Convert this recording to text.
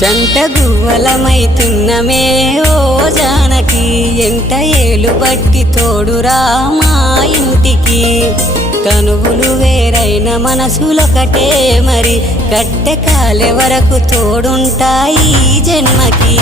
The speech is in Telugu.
జంట గువ్వలమైతున్నమే ఓ జానకి ఎంట ఏలు బట్టి తోడురా మా ఇంటికి కనువులు వేరైన మనసులొకటే మరి కట్టె కాలే వరకు తోడుంటాయి జన్మకి